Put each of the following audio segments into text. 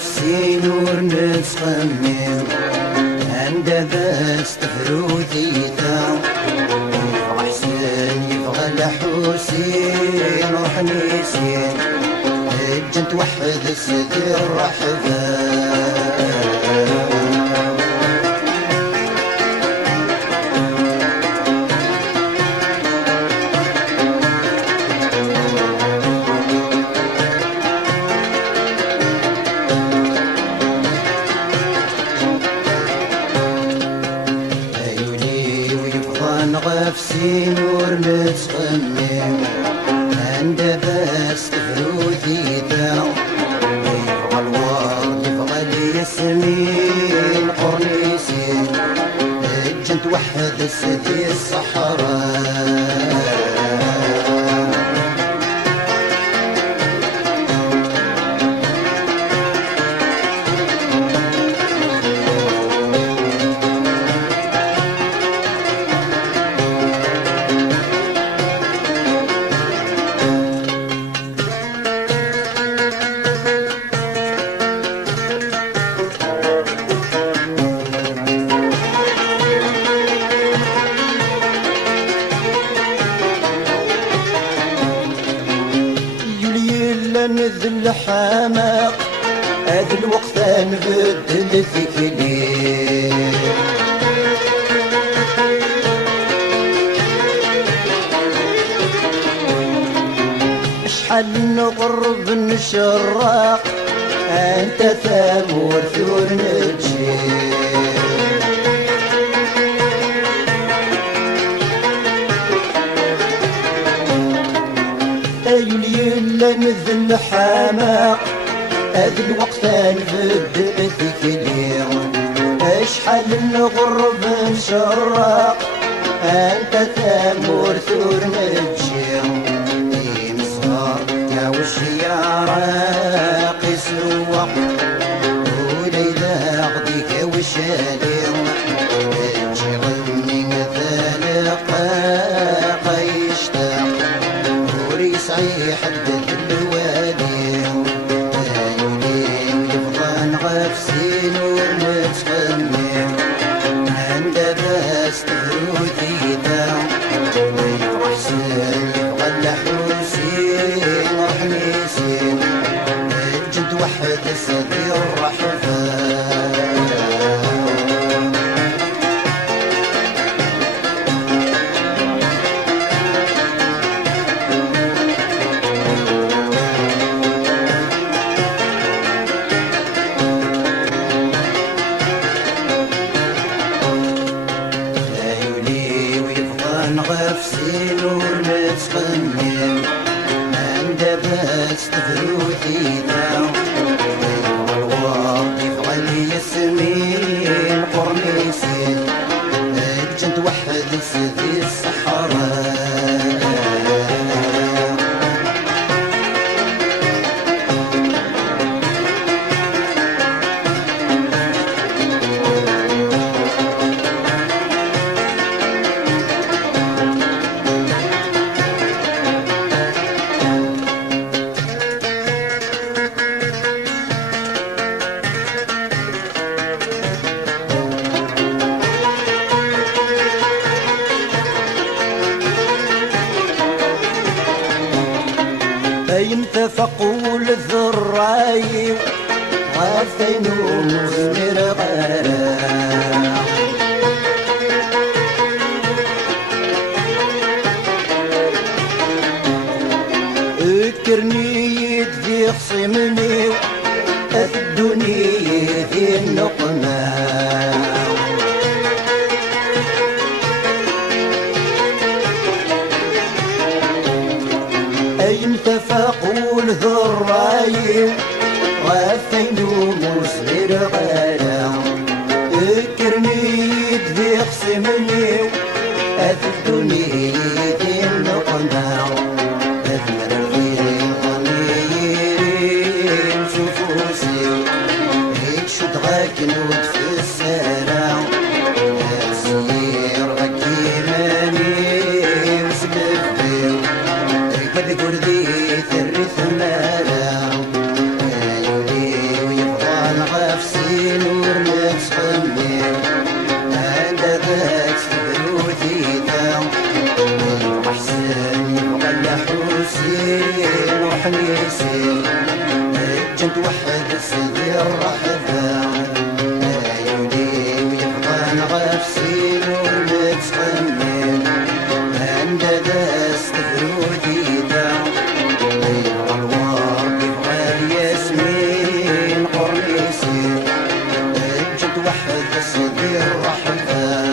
نفسي نور نتخمم عند بس تفروتي ثاو يبغى حسين يبغى الحسين روح نسين جنت وحد سدي الرحبان نغفسي نور نتخمم عند بس تفروتي ذا يبغى الورد يبغى الياسمين قرنيسين جنت وحد سدي الصحراء نذل حماق هذا الوقت نبدل فيك ليه شحال نقرب نشراق انت ثامور ثور نتشير يلا نذل حماق هذا الوقت نبدل فيك اليوم اشحال نغرب نشراق انت ثامور ثور نبشير صغار يا وش يا راقي سوا وليلى غديك وش اليوم تشغلني مثال قاقا يشتاق صحيح حدد الوالي عيوني ويبغى نغفسي نور نتخمم عند بس تفروتي ذا يبغى حسين يبغى الحسين روح نسين جد وحد سدي الرحفان نغفسي نور نتخمم عند بس تفروتي ذا والورد يبغى الياسمين قرنيسين جنت وحد سدي الصحراء ينتفقوا الذراي غاثين ومزمر غرام اذكرني ذي خصمني الدنيا ذي النقمة يخصمني هذه الدنيا دي النقمة أثمر الخير ضميري نشوفوسي هيك شد غاكنود في السنة السير غكيماني وسقف بيو ركب قردي ثري ثمالا يولي ويبقى نغفسي نور نتسخمي هذا ذاك سبروتي داو حسن يبقى الحسين وحنيسين جنت وحد سيدي الرحبة يولي ويبقى نغفسي نور نتسخمي هذا ذاك سبروتي داو يبقى الورد يبقى الياسمين قرنيسين جنت وحد سيدي الرحبة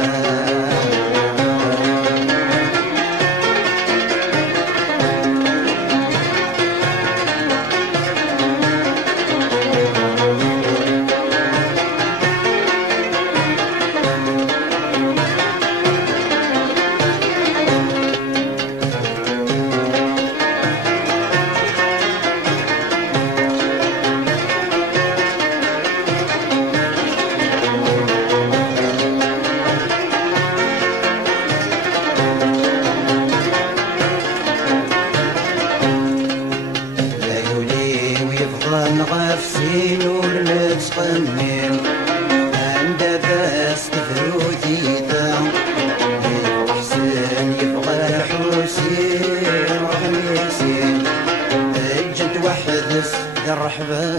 نغفسي نور نتسقمم عند بس تفروتي دام أحسن يبغى الحسين وخميسين جد وحدس الرحبة